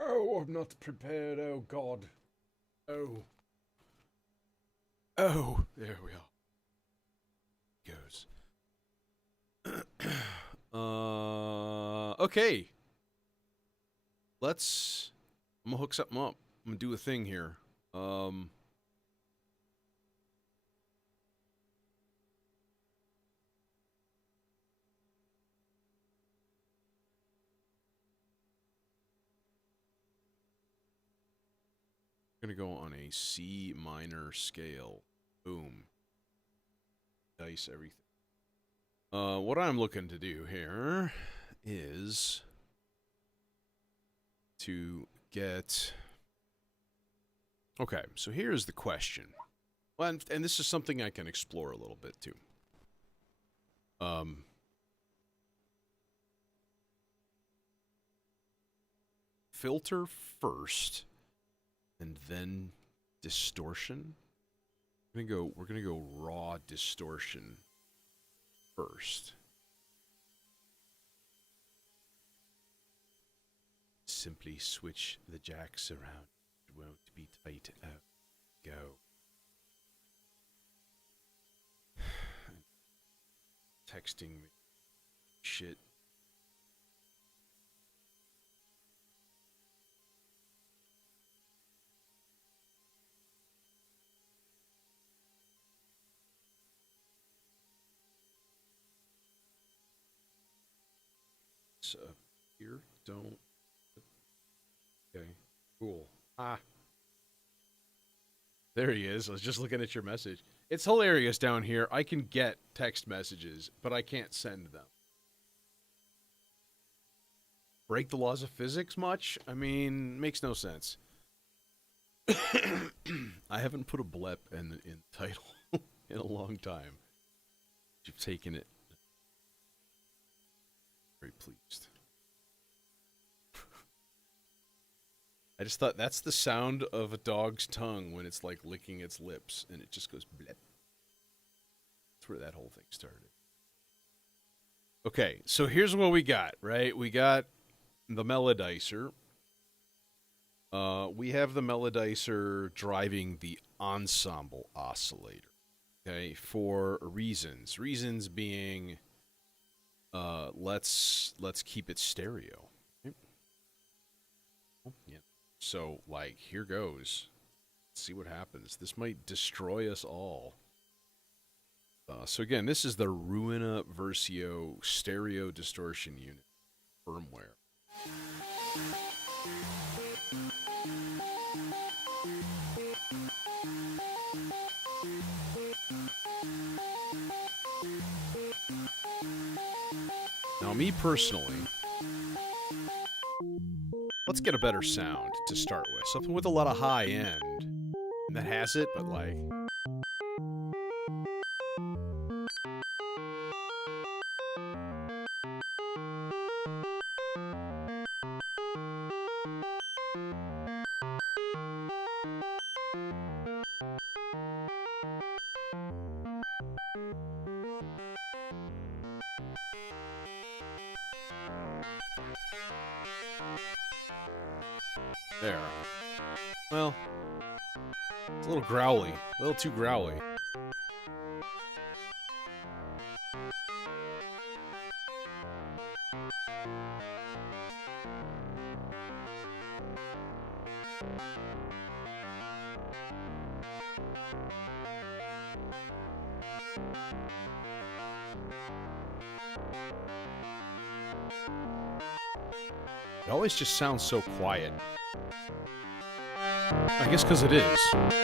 Oh, I'm not prepared. Oh, God. Oh. Oh, there we are. Goes. Okay. I'm gonna hook something up. I'm gonna do a thing here. I'm gonna go on a C minor scale. Boom. Dice everything. What I'm looking to do here is to get... Okay, so here's the question. Well, and this is something I can explore a little bit, too. Filter first, and then distortion. We're gonna go raw distortion first. Simply switch the jacks around. It won't be tight out. Go. Texting me. Shit. So, here, don't. Okay, cool. Ah. There he is. I was just looking at your message. It's hilarious down here. I can get text messages, but I can't send them. Break the laws of physics much? I mean, makes no sense. I haven't put a blep in the title in a long time. You've taken it. Very pleased. I just thought that's the sound of a dog's tongue when it's like licking its lips and it just goes blep. That's where that whole thing started. Okay, so here's what we got, right? We got the melodizer. We have the melodizer driving the ensemble oscillator. Okay, for reasons. Reasons being, let's keep it stereo. Okay. Yeah. So, like, here goes. Let's see what happens. This might destroy us all. So again, this is the Ruina Versio stereo distortion unit firmware. Now, me personally, let's get a better sound to start with. Something with a lot of high end. And that has it, but like... There. Well, it's a little growly. A little too growly. It always just sounds so quiet. I guess because it is. Alright.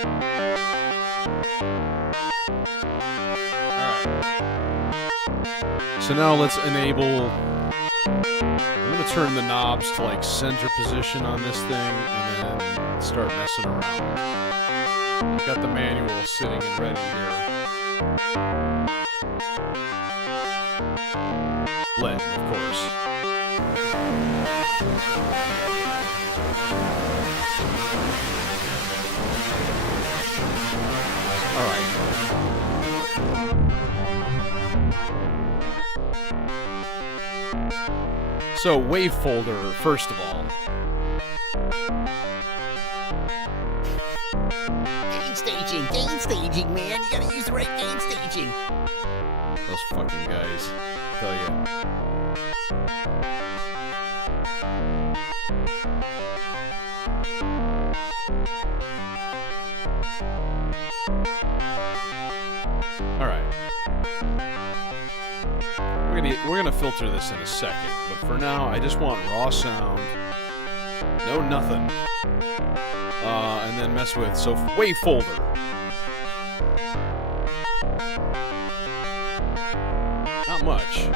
So now let's enable... I'm going to turn the knobs to like center position on this thing and then start messing around. I've got the manual sitting and ready here. Blend, of course. Alright. So, wave folder, first of all. Gain staging, man. You gotta use the right gain staging. Those fucking guys. Tell you. All right. We're gonna filter this in a second, but for now, I just want raw sound. No nothing. And then mess with wave folder. Not much.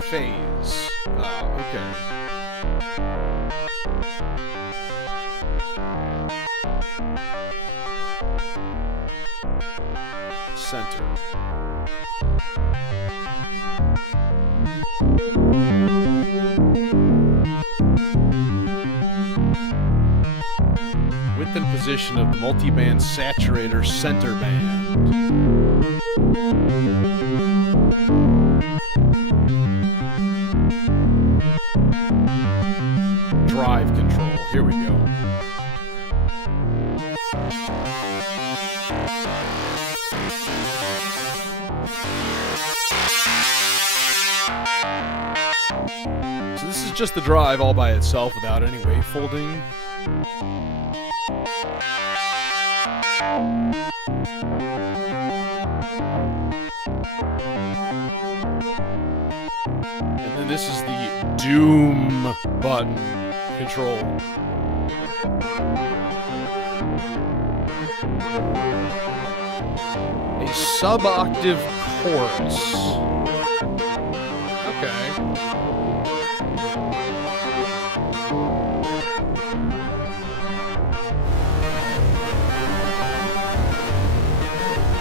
Phase. Okay. Center. Width and position of the multi-band saturator center band. Drive control. Here we go. So this is just the drive all by itself without any wave folding. And then this is the Doom button control. A sub-octave chorus. Okay.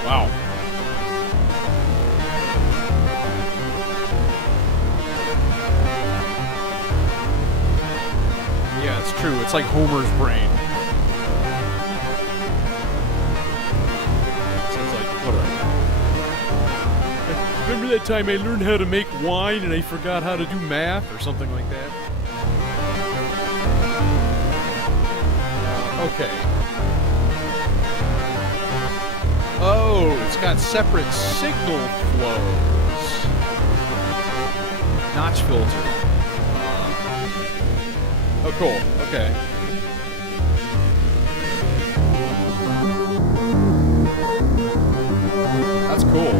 Wow. Yeah, it's true. It's like Homer's brain. Sounds like, whatever. Remember that time I learned how to make wine and I forgot how to do math or something like that? Okay. Oh, it's got separate signal flows. Notch filter. Oh, cool. Okay. That's cool.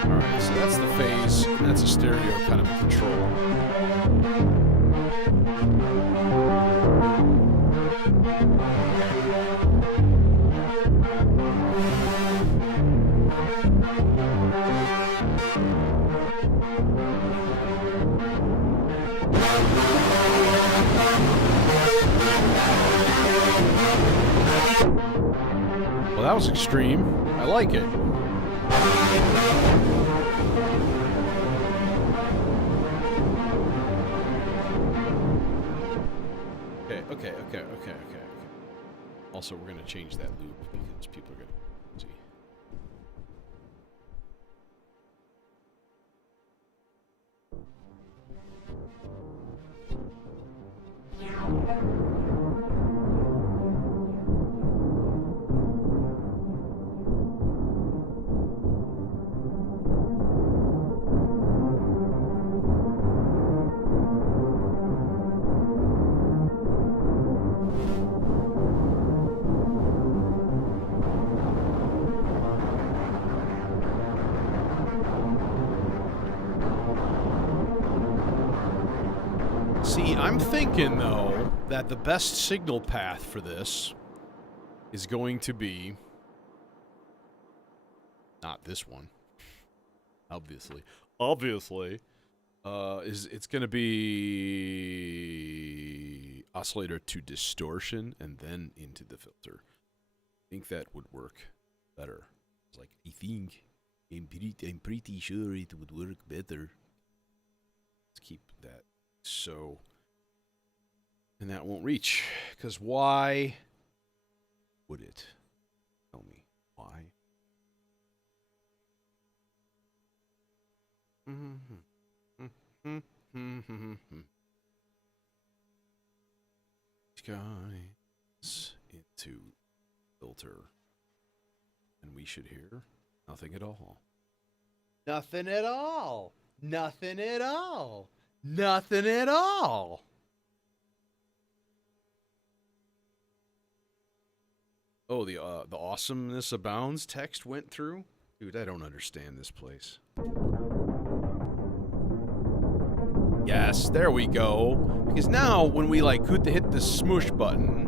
Alright, so that's the phase. That's a stereo kind of a control. Well, that was extreme. I like it. Okay. Also, we're going to change that loop because people are going to see. See, I'm thinking, though, that the best signal path for this is going to be... not this one. obviously, is it's going to be oscillator to distortion and then into the filter. I think that would work better. It's like, I think I'm pretty sure it would work better. Let's keep that so, and that won't reach, because why would it? Tell me why. Guys, into filter, and we should hear nothing at all. Nothing at all. Nothing at all. Nothing at all. Oh, the awesomeness abounds text went through? Dude, I don't understand this place. Yes, there we go. Because now when we like could hit the smoosh button,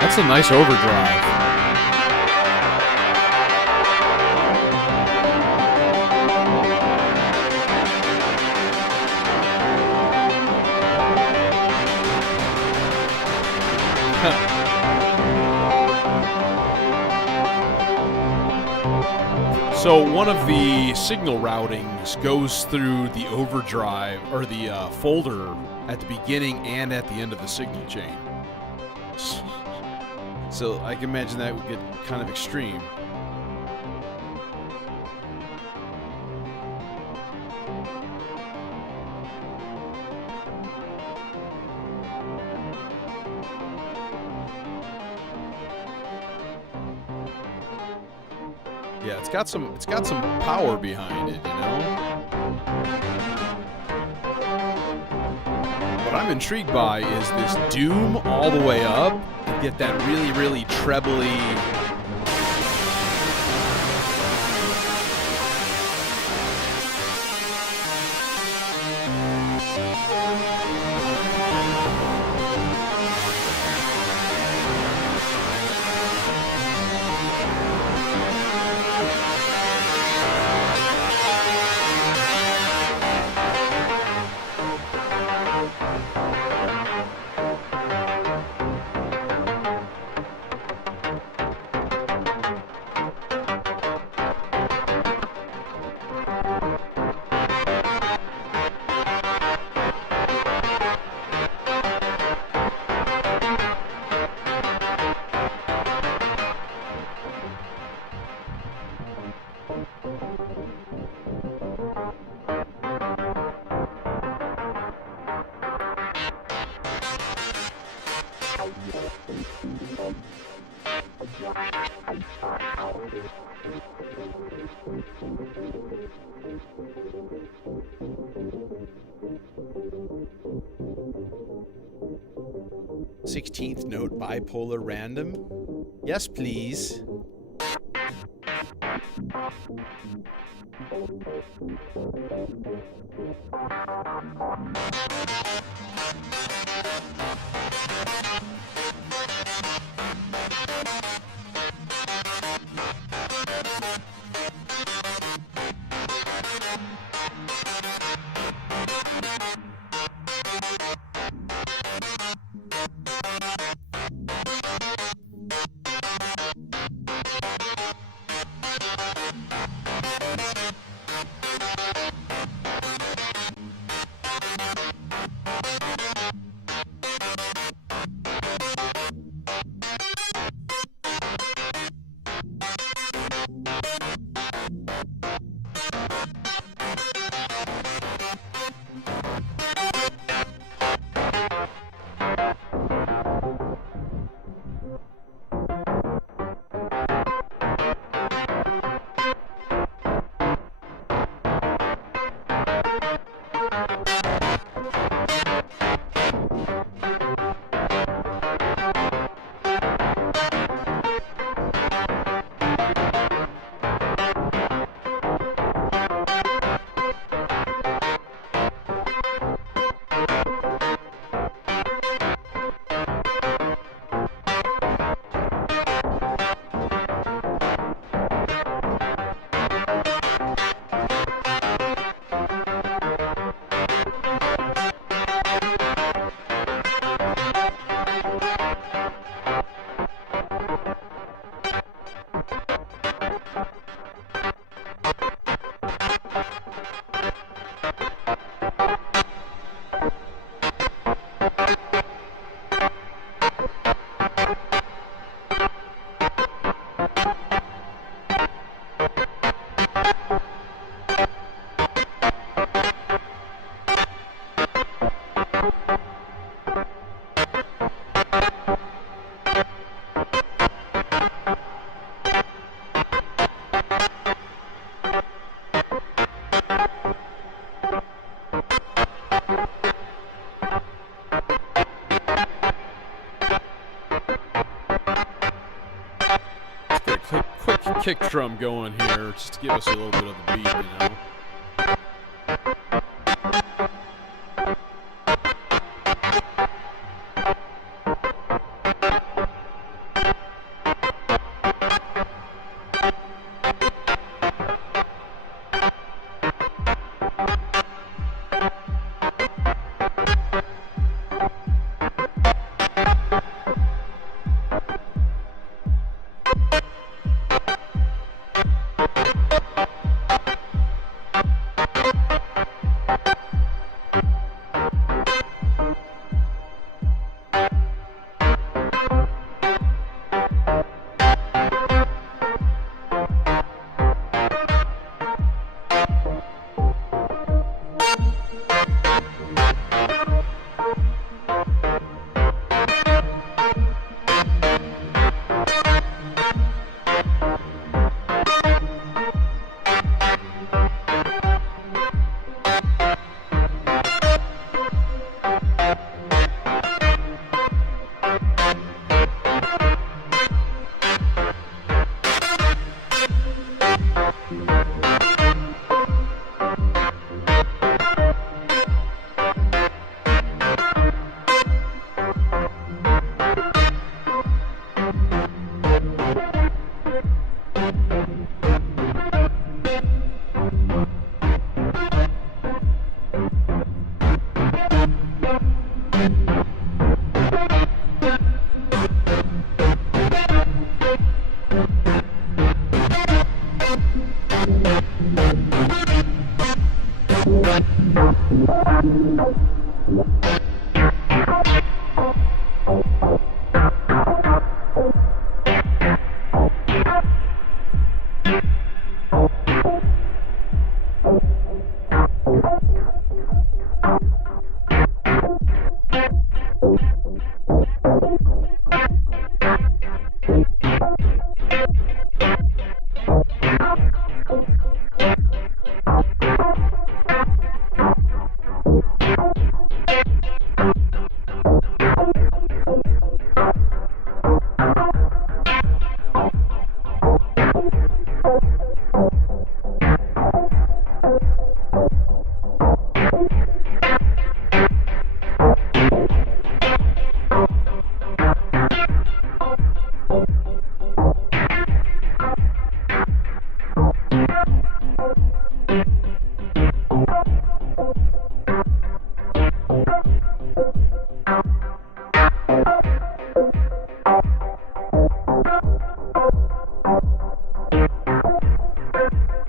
that's a nice overdrive. So one of the signal routings goes through the overdrive, or the folder at the beginning and at the end of the signal chain. So I can imagine that would get kind of extreme. Yeah, it's got some power behind it, you know? What I'm intrigued by is this doom all the way up. Get that really, really trebly. Sixteenth note bipolar random. Yes, please. kick drum going here, just to give us a little bit of a beat, you know.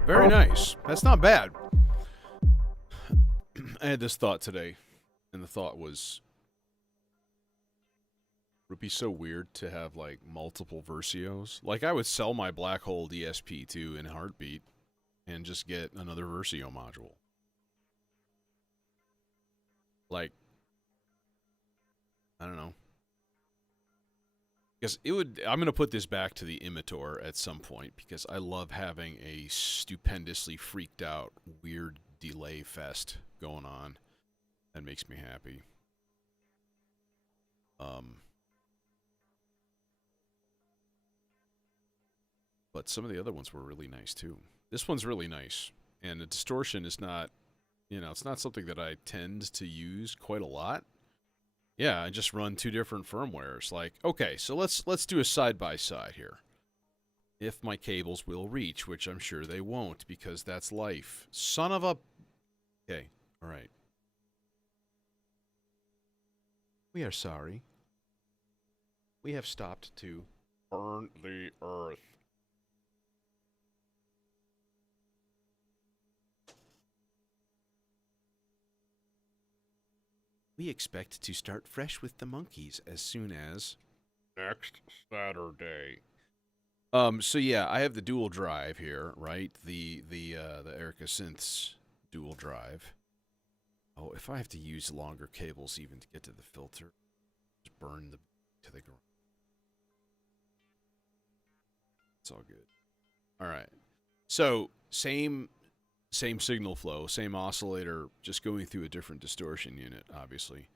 Very nice. That's not bad. I had this thought today, and the thought was, it would be so weird to have, like, multiple Versios. Like, I would sell my Black Hole DSP2 in a heartbeat and just get another Versio module. Like, I don't know. Because it would, I'm going to put this back to the Imitor at some point, because I love having a stupendously freaked out, weird delay fest going on. That makes me happy. But some of the other ones were really nice too. This one's really nice. And the distortion is not, you know, it's not something that I tend to use quite a lot. Yeah, I just run two different firmwares. Like, okay, so let's do a side-by-side here. If my cables will reach, which I'm sure they won't, because that's life. Son of a... Okay, all right. We are sorry. We have stopped to burn the earth. We expect to start fresh with the monkeys as soon as next Saturday. So yeah, I have the dual drive here, right? The Erica Synths dual drive. Oh, if I have to use longer cables even to get to the filter, just burn the to the ground. It's all good. All right. So same signal flow, same oscillator, just going through a different distortion unit, obviously.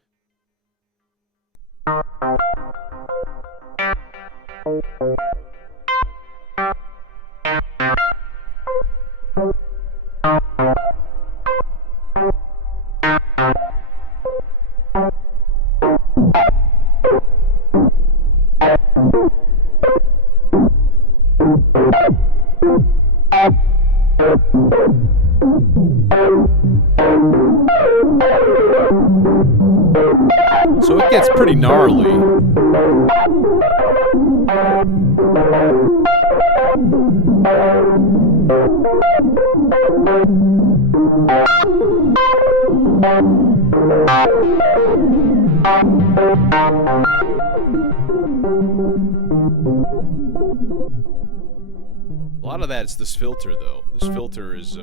So it gets pretty gnarly. A lot of that's this filter, though. This filter is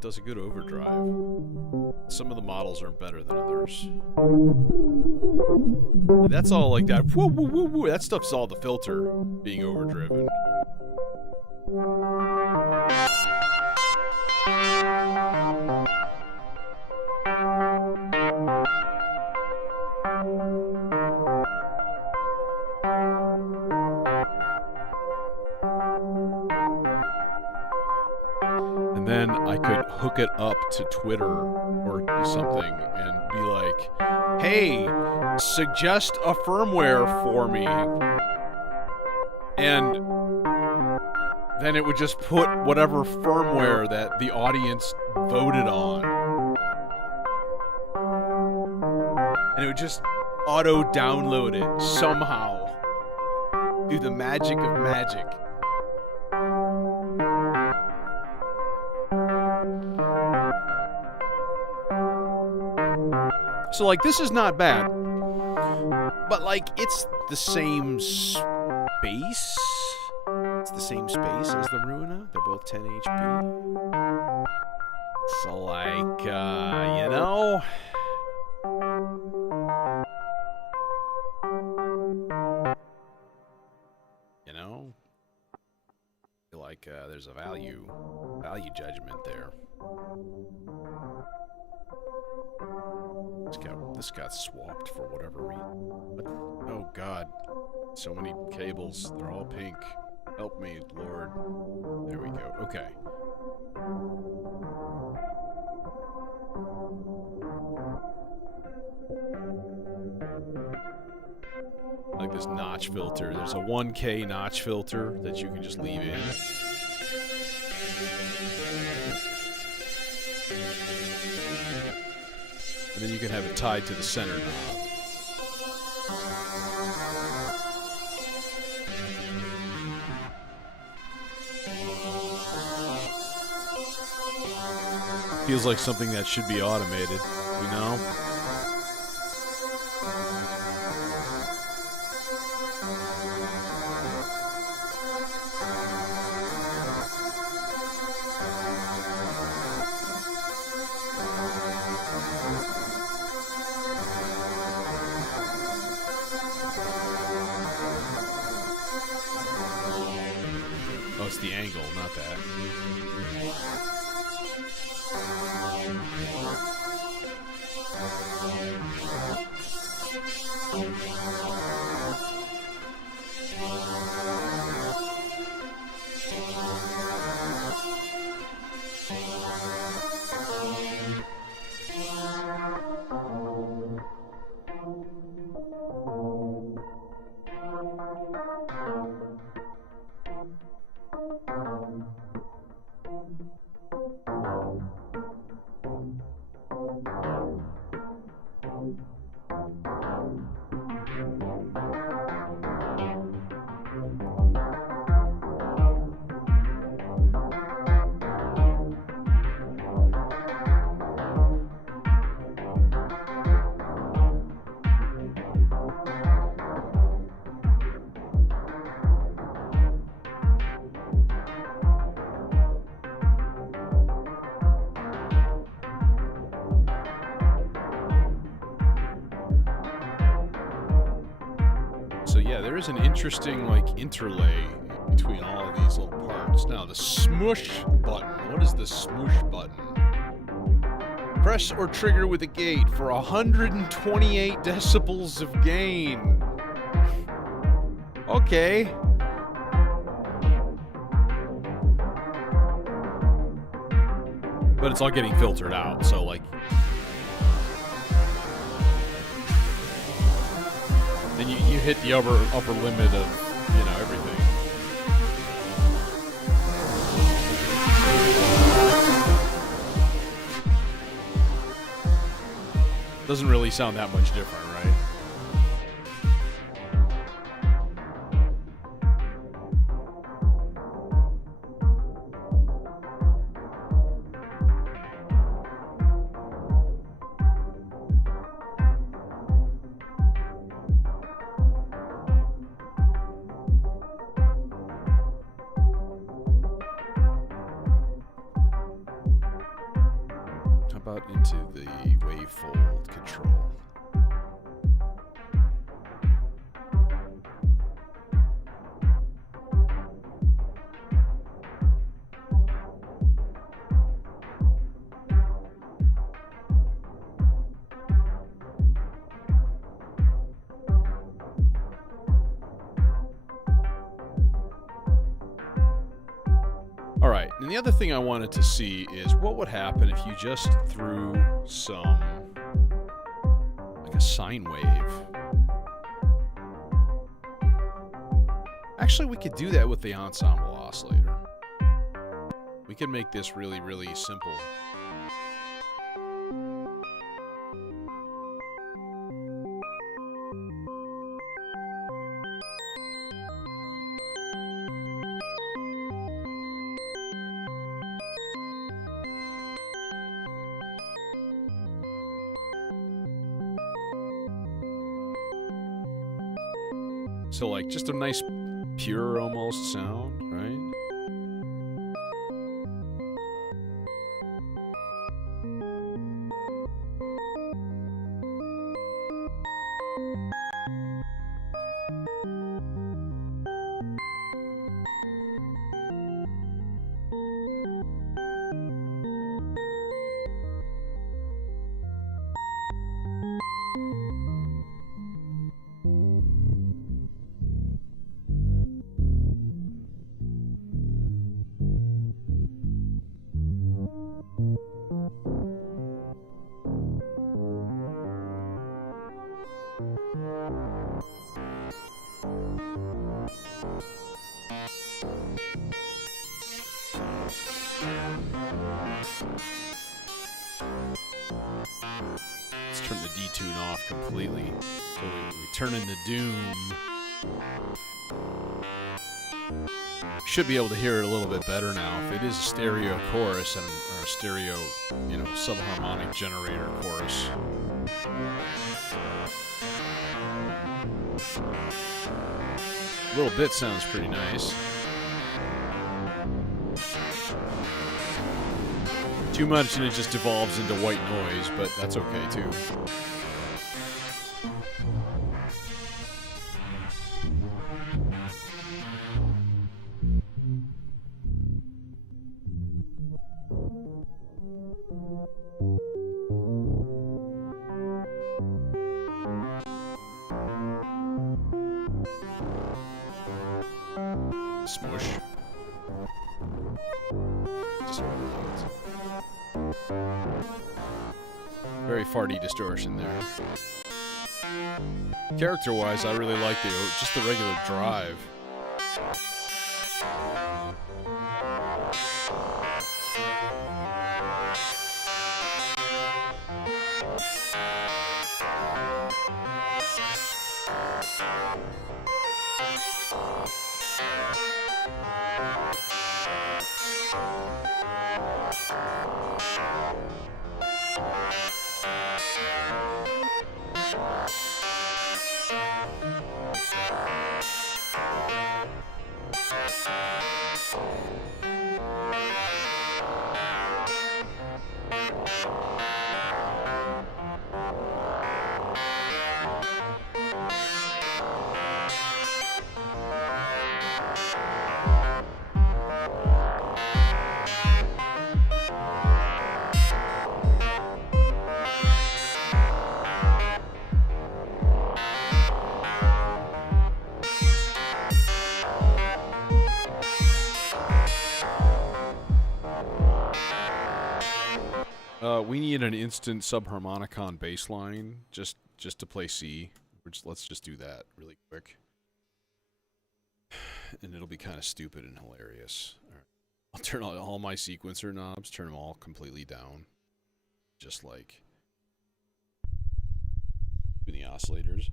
does a good overdrive. Some of the models are better than others. And that's all like that. Woo, woo, woo, woo. That stuff's all the filter being overdriven. And then I could hook it up to Twitter or something and be like, hey, suggest a firmware for me. And then it would just put whatever firmware that the audience voted on. And it would just auto-download it somehow through the magic of magic. So, like, this is not bad. But, like, it's the same space. It's the same space as the Ruina. They're both 10 HP. So, like, you know... You know? I feel like there's a value judgment there. This got swapped for whatever reason. Oh god. So many cables. They're all pink. Help me, Lord. There we go. Okay. Like this notch filter. There's a 1K notch filter that you can just leave in. And then you can have it tied to the center knob. Feels like something that should be automated, you know? Oh, it's the angle, not that. So yeah, there is an interesting like interlay between all of these little parts. Now the smush button. What is the smush button? Press or trigger with a gate for 128 decibels of gain. Okay. But it's all getting filtered out, so like... Then you hit the upper limit of, you know, everything. Doesn't really sound that much different, right? How about into the wavefold control? All right, and the other thing I wanted to see is what would happen if you just threw some, like a sine wave. Actually, we could do that with the ensemble oscillator. We could make this really, really simple. So like just a nice pure almost sound, right? Let's turn the detune off completely. So we turn in the doom. Should be able to hear it a little bit better now. If it is a stereo chorus and or a stereo, you know, subharmonic generator chorus. A little bit sounds pretty nice. Too much and it just devolves into white noise, but that's okay too. Smush. Just very farty distortion there. Character-wise, I really like just the regular drive. We need an instant subharmonicon bass line just to play C. Let's just do that really quick. And it'll be kind of stupid and hilarious. All right. I'll turn on all my sequencer knobs, turn them all completely down. Just like... oscillators.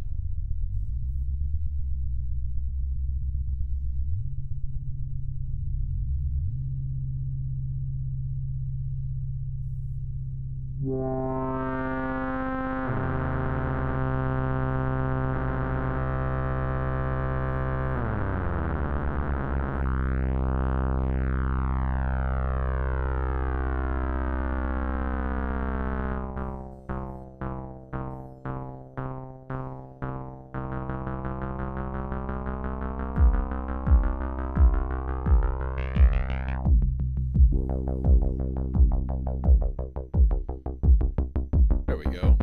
There we go.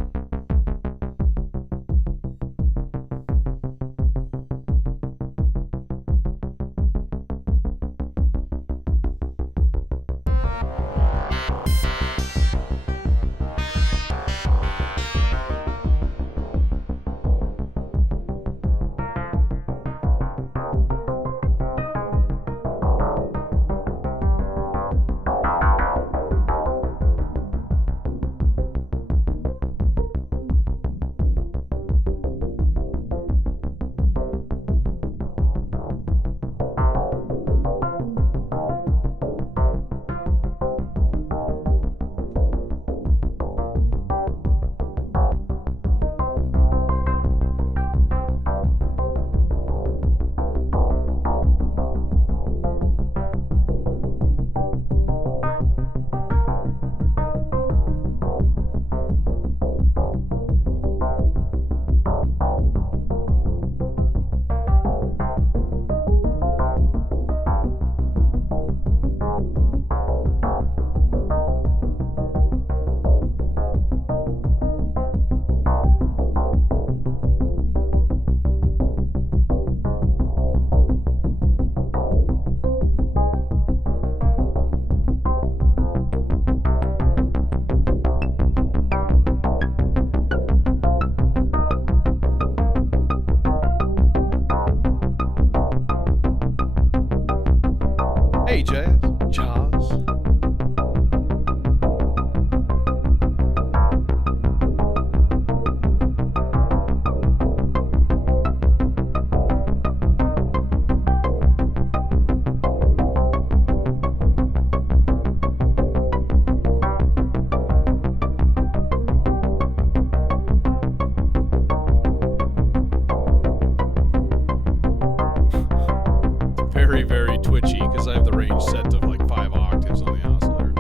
Hey, Jaws. Very, very twitchy because I have the range set to like 5 octaves on the oscillator.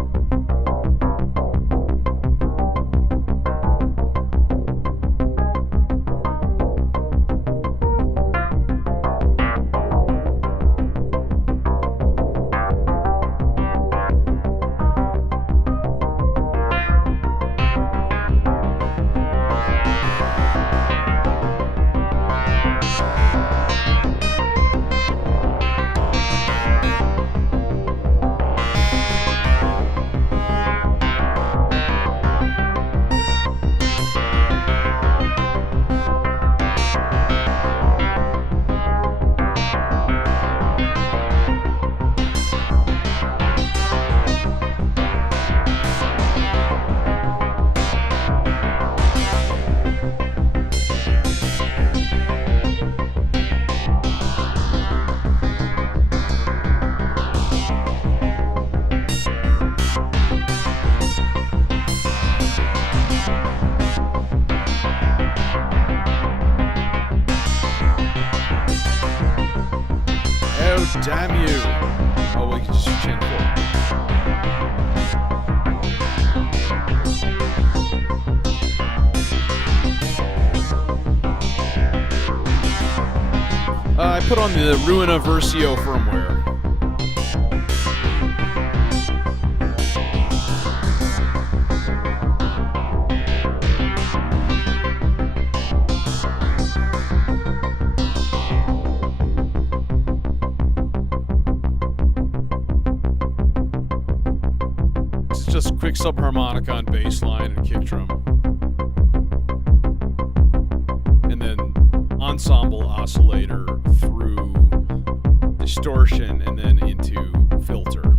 Oh, damn you. Oh, we can just chain 4. I put on the Ruina Versio firmware. Just quick subharmonic on bass line and kick drum. And then ensemble oscillator through distortion and then into filter.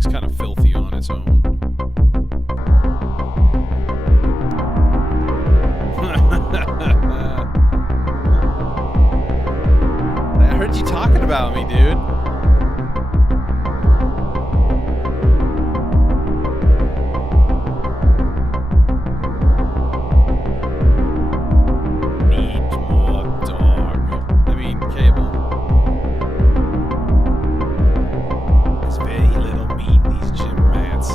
thing's kind of filthy on its own. I heard you talking about me, dude. Need more dog. I mean, cable. There's very little meat in these gym mats.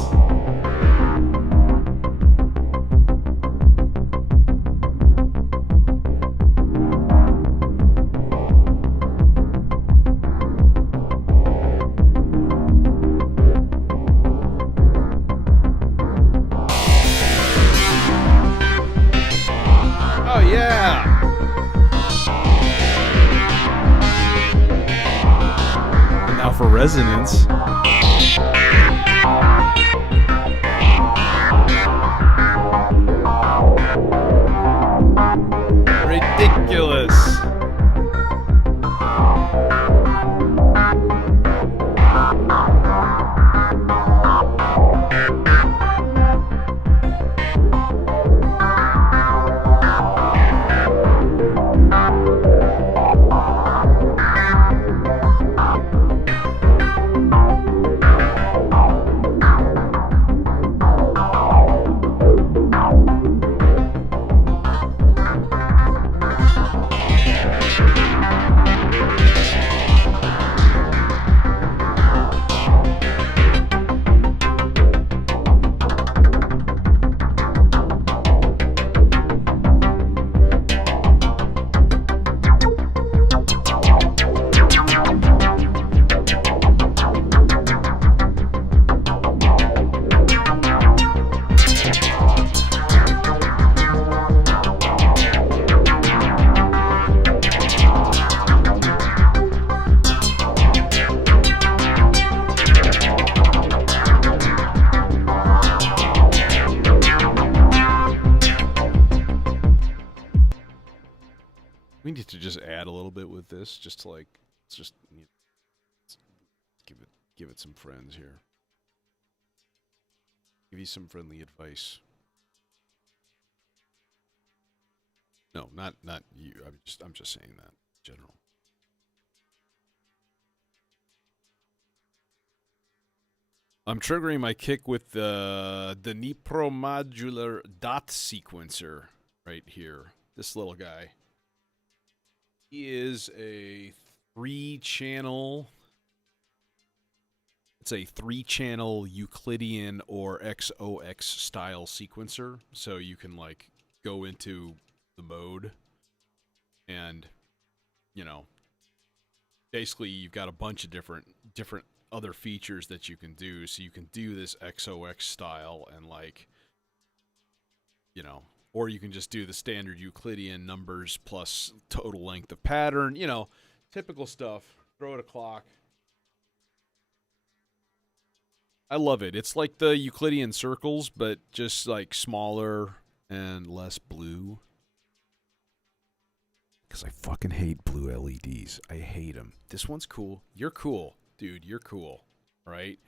Oh yeah! Now for resonance. Ridiculous. We need to just add a little bit with this, just to like, let's just let's give it some friends here. Give you some friendly advice. No, not you. I'm just saying that in general. I'm triggering my kick with the Dnipro modular dot sequencer right here. This little guy. He is a 3-channel. It's a 3-channel Euclidean or XOX style sequencer, so you can like go into the mode and, you know, basically you've got a bunch of different other features that you can do. So you can do this XOX style and like, you know, or you can just do the standard Euclidean numbers plus total length of pattern, you know, typical stuff. Throw it a clock. I love it. It's like the Euclidean circles, but just like smaller and less blue. Because I fucking hate blue LEDs. I hate them. This one's cool. You're cool, dude. You're cool, right?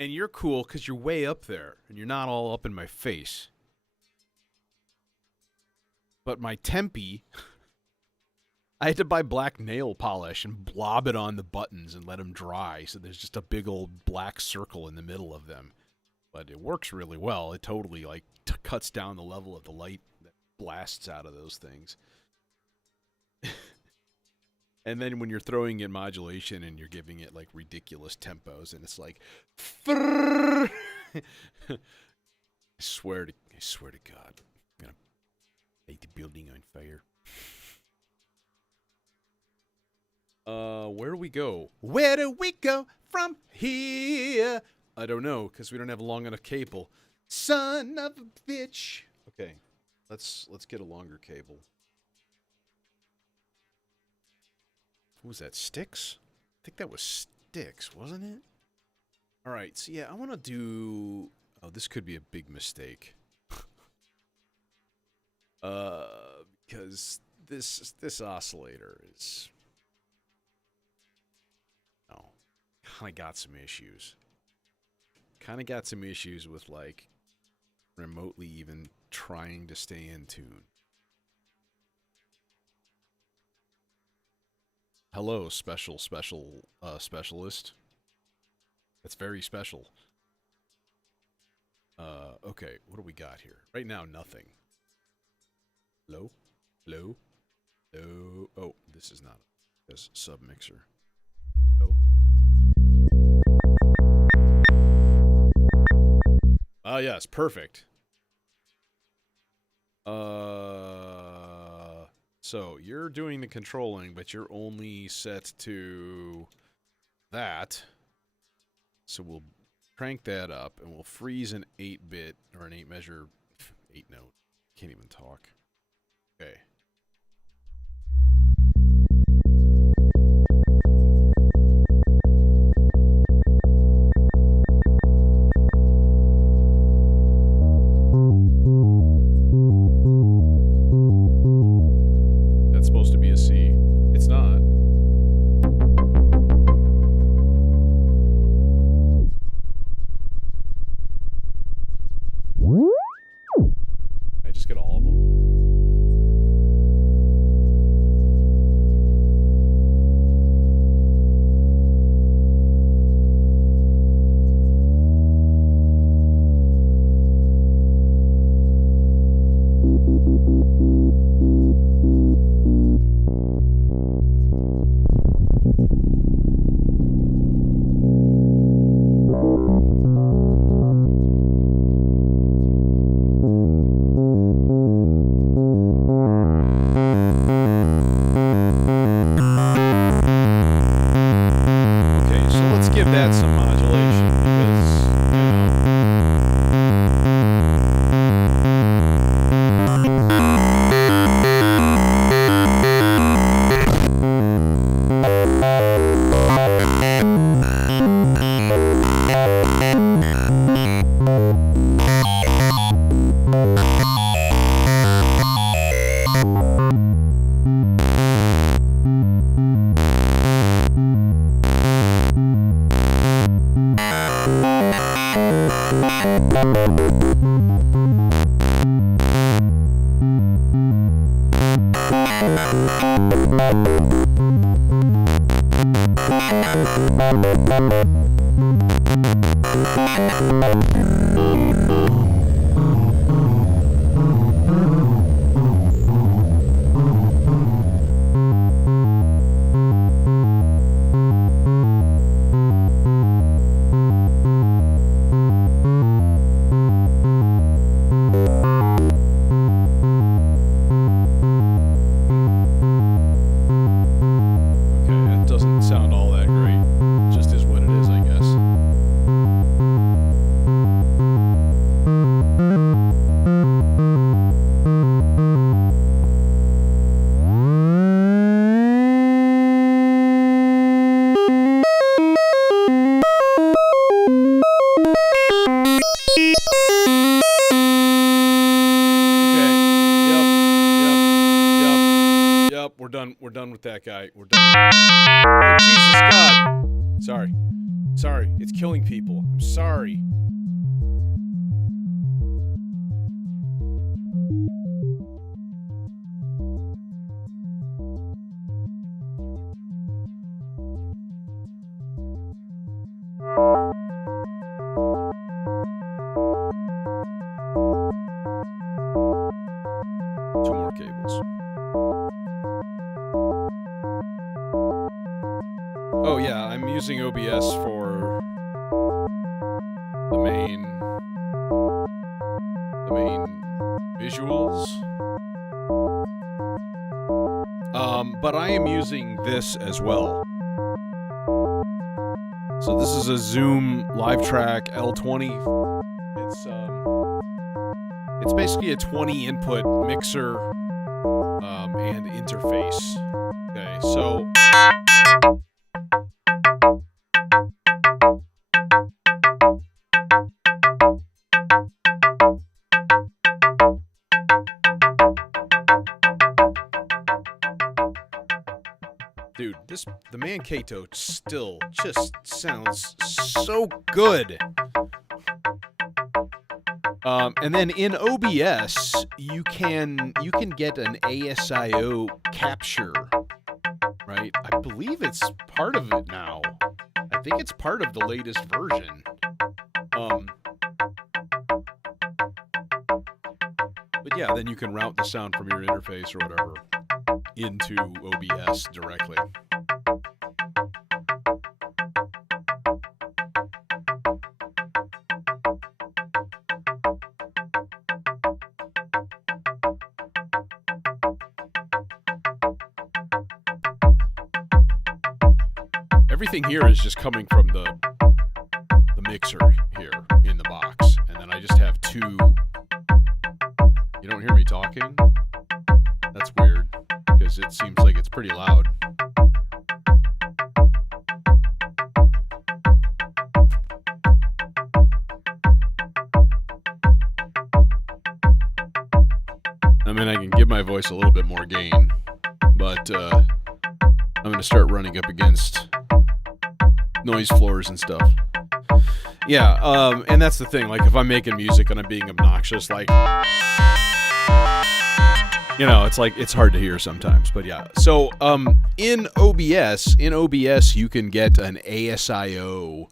And you're cool because you're way up there and you're not all up in my face. But my Tempe, I had to buy black nail polish and blob it on the buttons and let them dry, so there's just a big old black circle in the middle of them. But it works really well. It totally like cuts down the level of the light that blasts out of those things. And then when you're throwing in modulation and you're giving it like ridiculous tempos, and it's like, I swear to God, I'm gonna light the building on fire. Where do we go? Where do we go from here? I don't know, because we don't have a long enough cable. Son of a bitch. Okay, let's get a longer cable. What was that, Sticks? I think that was Sticks, wasn't it? All right, so yeah, I want to do... Oh, this could be a big mistake. Because this oscillator is... Oh, kind of got some issues. kind of got some issues with like remotely even trying to stay in tune. Hello, specialist. That's very special. Okay, what do we got here? Right now, nothing. Hello? Hello? Hello? Oh, this is not this sub-mixer. Oh. Ah, yes, perfect. So you're doing the controlling, but you're only set to that. So we'll crank that up, and we'll freeze an 8-bit, or an 8-measure, 8-note. Can't even talk. Okay. That's supposed to be a C. It's not. I just get all of them. Okay, so let's give that some modulation because, okay, that doesn't sound all that great. Just is what it is, I guess. Okay. Yep. We're done with that guy. We're done. Oh, Jesus God. Sorry. It's killing people. I'm sorry. Two more cables. Oh yeah, I'm using OBS for the main visuals. But I am using this as well. So this is a Zoom Live Track L20. It's basically a 20 input mixer and interface. Okay, so dude, the Mankato still just sounds so good. And then in OBS, you can get an ASIO capture, right? I believe it's part of it now. I think it's part of the latest version. But yeah, then you can route the sound from your interface or whatever into OBS directly. Everything here is just coming from the mixer here in the box, and then I just have two. You don't hear me talking? That's weird, because it seems like it's pretty loud. I mean, I can give my voice a little bit more gain, but I'm going to start running up against noise floors and stuff. Yeah, and that's the thing. Like, if I'm making music and I'm being obnoxious, like, you know, it's like, it's hard to hear sometimes. But yeah, so in OBS, you can get an ASIO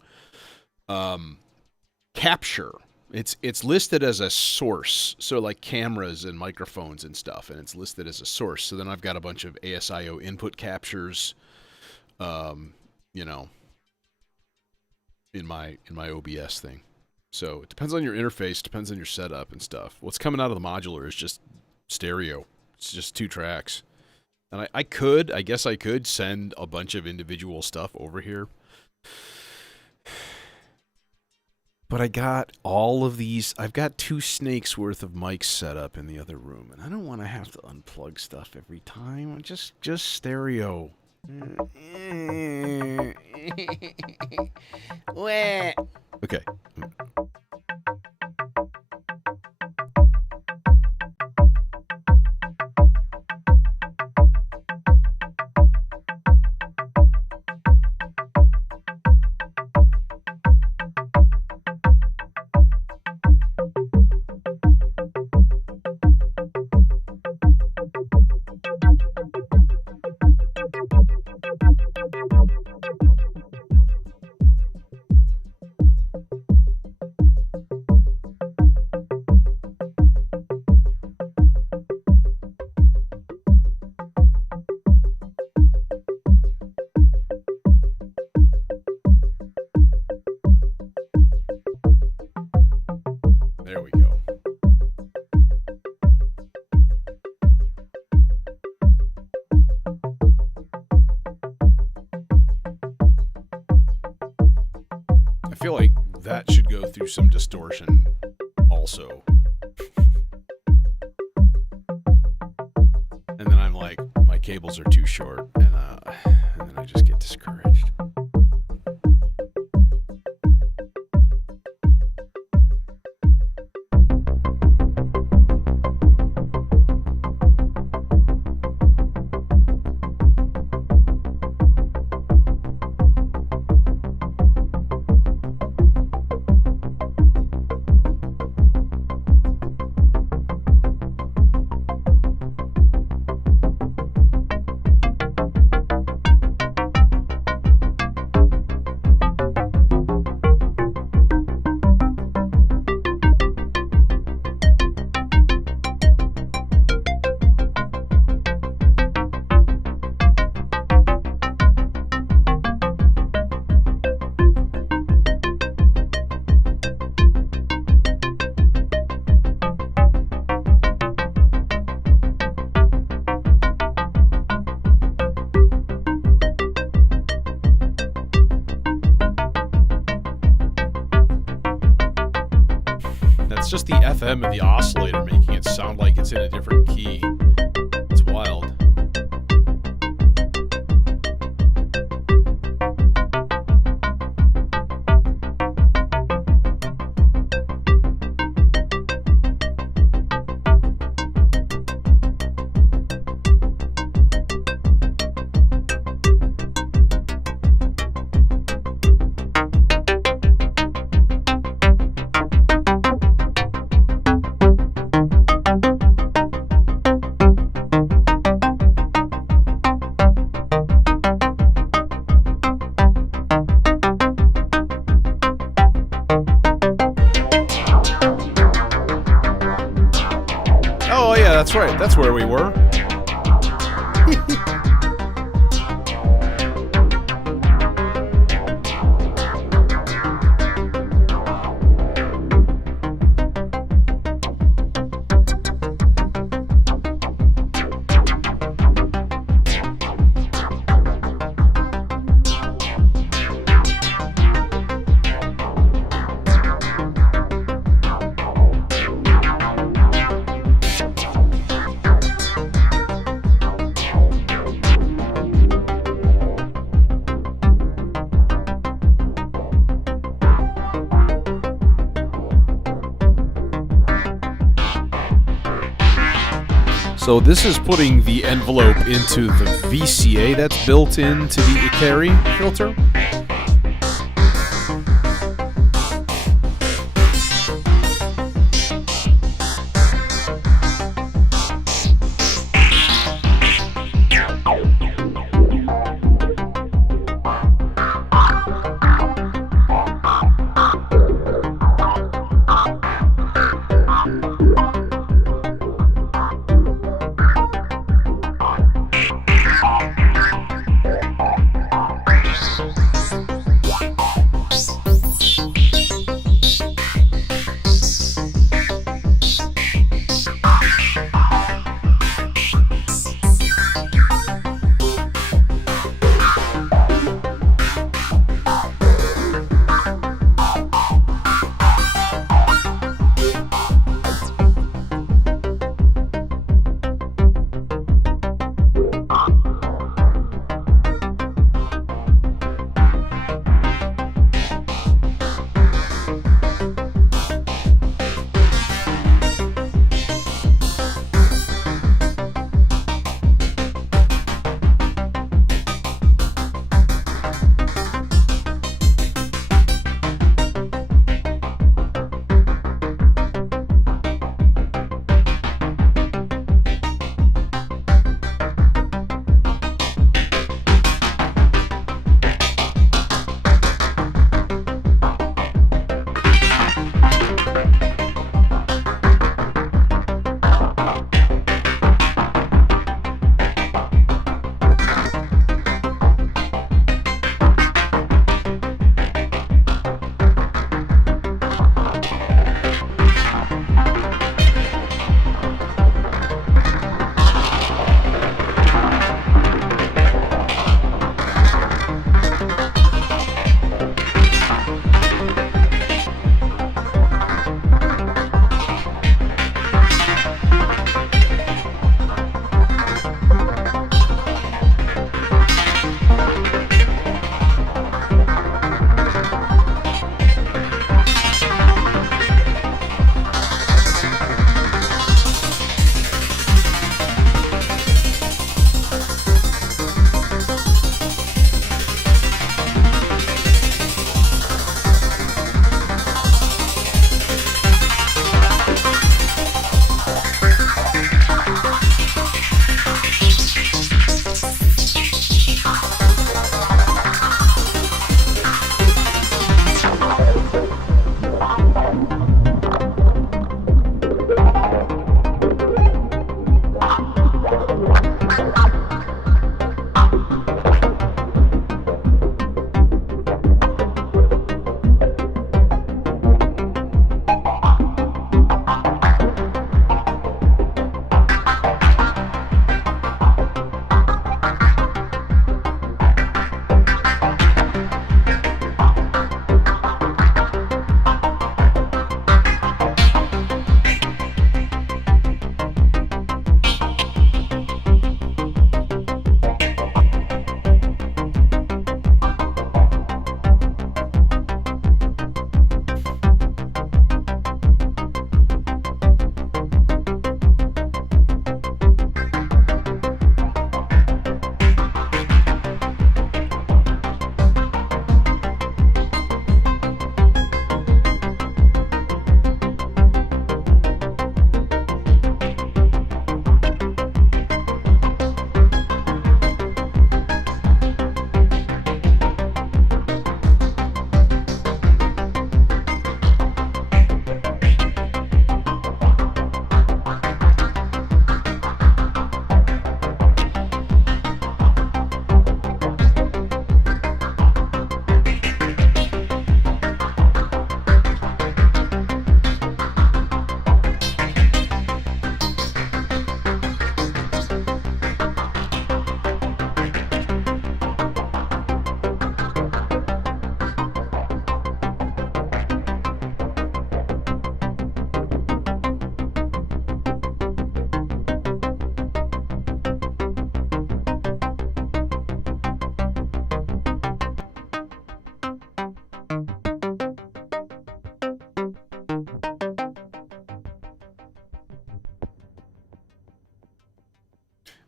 capture. It's listed as a source, so like cameras and microphones and stuff, and it's listed as a source. So then I've got a bunch of ASIO input captures, you know, in my OBS thing. So it depends on your interface, depends on your setup and stuff. What's coming out of the modular is just stereo. It's just 2 tracks. And I guess I could send a bunch of individual stuff over here. But I got all of these. I've got 2 snakes worth of mics set up in the other room, and I don't want to have to unplug stuff every time. Just stereo. What? Okay. There we go. I feel like that should go through some distortion also. And then I'm like, my cables are too short, and then I just get discouraged. It's just the FM of the oscillator making it sound like it's in a different key. It's wild. that's right. That's where we were. So this is putting the envelope into the VCA that's built into the Ikari filter.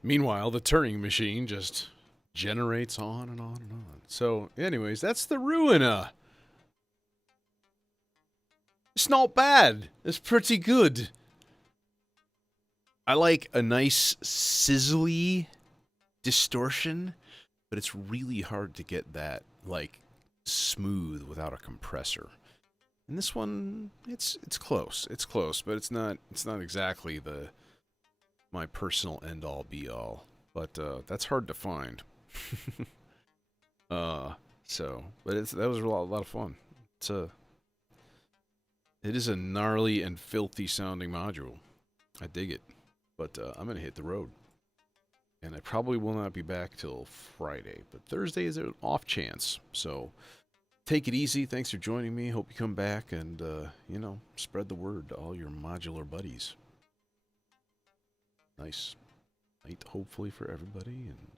Meanwhile, the Turing machine just generates on and on and on. So, anyways, that's the Ruina. It's not bad. It's pretty good. I like a nice sizzly distortion, but it's really hard to get that like smooth without a compressor. And this one, it's close. It's close, but it's not exactly my personal end all be all. But that's hard to find. But that was a lot of fun. It is a gnarly and filthy sounding module. I dig it. But I'm gonna hit the road. And I probably will not be back till Friday. But Thursday is an off chance. So take it easy. Thanks for joining me. Hope you come back and, spread the word to all your modular buddies. Nice night, hopefully, for everybody. And,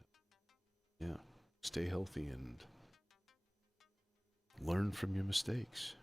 yeah, stay healthy and learn from your mistakes.